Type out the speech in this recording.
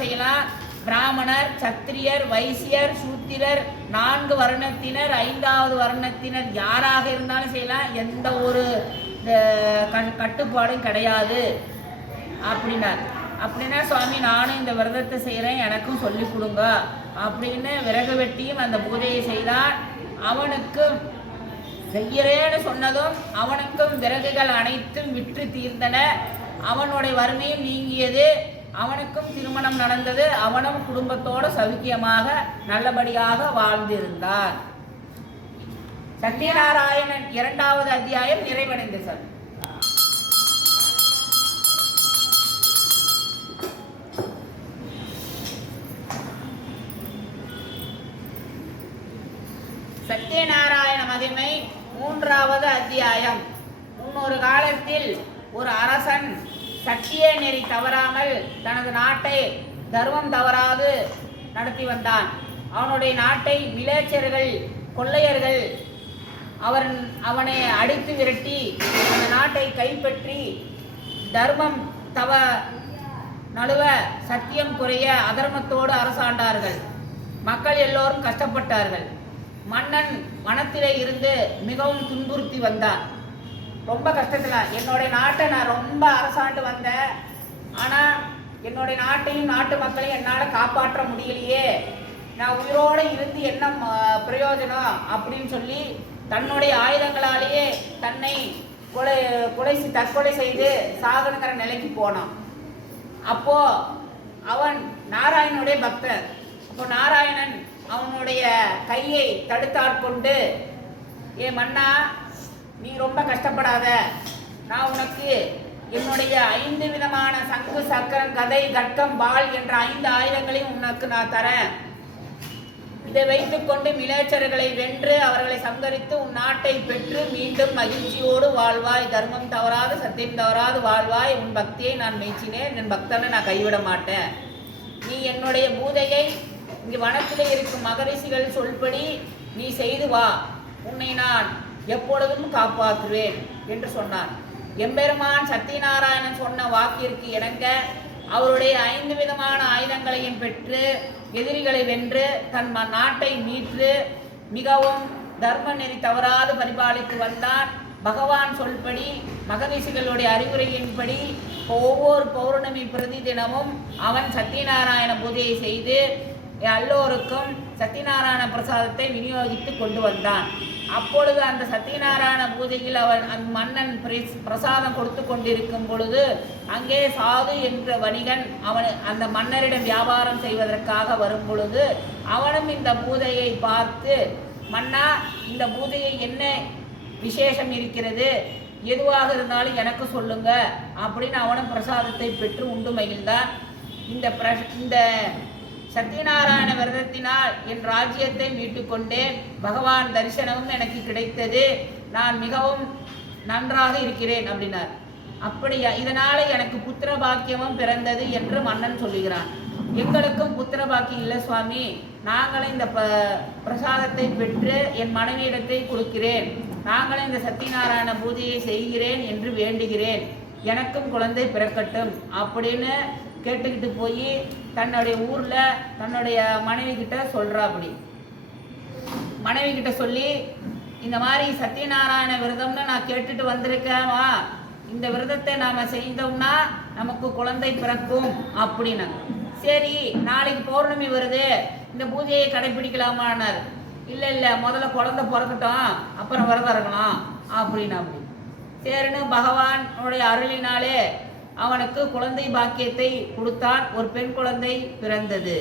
வேணாலும் செய்யலாம். பிராமணர், சத்திரியர், வைசியர், சூத்திரர், 4 வருணத்தினர், 5வது வருணத்தினர் யாராக இருந்தாலும் செய்யலாம். எந்த ஒரு கட்டுப்பாடும் கிடையாது அப்படின்னார். அப்படின்னா சுவாமி நானும் இந்த விரதத்தை செய்கிறேன், எனக்கும் சொல்லி கொடுங்க அப்படின்னு விறகு வெட்டியும் அந்த பூஜையை செய்தான். அவனுக்கும் செய்கிறேன்னு சொன்னதும் அவனுக்கும் விறகுகள் அனைத்தும் விற்று தீர்ந்தன. அவனுடைய வறுமையும் நீங்கியது. அவனுக்கும் திருமணம் நடந்தது. அவனும் குடும்பத்தோடு சௌக்கியமாக நல்லபடியாக வாழ்ந்திருந்தார். சத்யநாராயணன் 2வது அத்தியாயம் நிறைவடைந்தது சார். சத்யநாராயண மகிமை 3வது அத்தியாயம். முன்னொரு காலத்தில் ஒரு அரசன் சத்திய நெறி தவறாமல் தனது நாட்டை தர்மம் தவறாது நடத்தி வந்தான். அவனுடைய நாட்டை மிலேச்சர்கள், கொள்ளையர்கள் அவனை அடித்து விரட்டி அந்த நாட்டை கைப்பற்றி தர்மம் நழுவ சத்தியம் குறைய அதர்மத்தோடு அரசாண்டார்கள். மக்கள் எல்லோரும் கஷ்டப்பட்டார்கள். மன்னன் வனத்திலே இருந்து மிகவும் துன்புறுத்தி வந்தான். ரொம்ப கஷ்டத்தில் என்னுடைய நாட்டை நான் ரொம்ப அரசாண்டு வந்தேன், ஆனால் என்னுடைய நாட்டையும் நாட்டு மக்களையும் என்னால் காப்பாற்ற முடியலையே, நான் உயிரோடு இருந்து என்ன பிரயோஜனம் அப்படின்னு சொல்லி தன்னுடைய ஆயுதங்களாலேயே தன்னை தற்கொலை செய்து சாகணுங்கிற நிலைக்கு போனான். அப்போ அவன் நாராயணனுடைய பக்தர். அப்போ நாராயணன் அவனுடைய கையை தடுத்தாட்கொண்டு, ஏ மன்னா, நீ ரொம்ப கஷ்டப்படாத, நான் உனக்கு என்னுடைய 5 விதமான சங்கு, சக்கரம், கதை, கட்கம், வாள் என்ற 5 ஆயுதங்களையும் உனக்கு நான் தரேன். இதை வைத்துக்கொண்டு மிலேச்சர்களை வென்று அவர்களை சங்கரித்து உன் நாட்டை பெற்று மீண்டும் மகிழ்ச்சியோடு வாழ்வாய். தர்மம் தவறாது சத்தியம் தவறாது வாழ்வாய். உன் பக்தியை நான் மெச்சினேன். என் பக்தனை நான் கைவிட மாட்டேன். நீ என்னுடைய பூஜையை இங்கு வனத்திலே இருக்கும் மகரிஷிகள் சொல்படி நீ செய்து வா. உன்னை நான் எப்பொழுதும் காப்பாற்றுவேன் என்று சொன்னான். எம்பெருமான் சத்யநாராயணன் சொன்ன வாக்கிற்கு இணங்க அவருடைய 5 விதமான ஆயுதங்களையும் பெற்று எதிரிகளை வென்று தன் நாட்டை மீட்டு மிகவும் தர்ம நெறி தவறாது பரிபாலித்து வந்தான். பகவான் சொல்படி மகரிஷிகளுடைய அறிவுரையின்படி ஒவ்வொரு பௌர்ணமி பிரதி தினமும் அவன் சத்யநாராயண பூஜையை செய்து எல்லோருக்கும் சத்யநாராயண பிரசாதத்தை விநியோகித்து கொண்டு வந்தான். அப்பொழுது அந்த சத்யநாராயண பூஜையில் அவன் மன்னன் பிரசாதம் கொடுத்து கொண்டிருக்கும் பொழுது அங்கே சாது என்ற வணிகன் அந்த மன்னரிடம் வியாபாரம் செய்வதற்காக வரும் பொழுது அவனும் இந்த பூஜையை பார்த்து, மன்னா, இந்த பூஜையை என்ன விசேஷம் இருக்கிறது, எதுவாக இருந்தாலும் எனக்கு சொல்லுங்க அப்படின்னு அவனும் பிரசாதத்தை பெற்று உண்டு மகிழ்ந்தான். இந்த சத்யநாராயண விரதத்தினால் என் ராஜ்யத்தை மீட்டுக்கொண்டேன். பகவான் தரிசனமும் எனக்கு கிடைத்தது. நான் மிகவும் நன்றாக இருக்கிறேன் அப்படின்னார். அப்படியா, இதனால எனக்கு புத்திர பாக்கியமும் பிறந்தது என்று மன்னன் சொல்லுகிறான். எங்களுக்கும் புத்திர பாக்கியம் இல்லை சுவாமி, நாங்களும் இந்த பிரசாதத்தை பெற்று என் மனைவியிடத்தை கொடுக்கிறேன். நாங்களும் இந்த சத்யநாராயண பூஜையை செய்கிறேன் என்று வேண்டுகிறேன். எனக்கும் குழந்தை பிறக்கட்டும் அப்படின்னு கேட்டுக்கிட்டு போய் தன்னுடைய ஊரில் தன்னுடைய மனைவி கிட்ட சொல்கிறா. அப்படி மனைவி கிட்ட சொல்லி, இந்த மாதிரி சத்யநாராயண விரதம்னு நான் கேட்டுட்டு வந்திருக்கேன்வா, இந்த விரதத்தை நாம் செய்தோம்னா நமக்கு குழந்தை பிறக்கும் அப்படின்னா. சரி, நாளைக்கு பௌர்ணமி வருது, இந்த பூஜையை கடைப்பிடிக்கலாமான்னார். இல்லை, முதல்ல குழந்தை பிறக்கட்டும், அப்புறம் விரதம் இருக்கலாம் அப்படின்னு. அப்படி சரின்னு பகவானுடைய அருளினாலே அவனுக்கு குழந்தை பாக்கியத்தை கொடுத்தான். ஒரு பெண் குழந்தை பிறந்தது.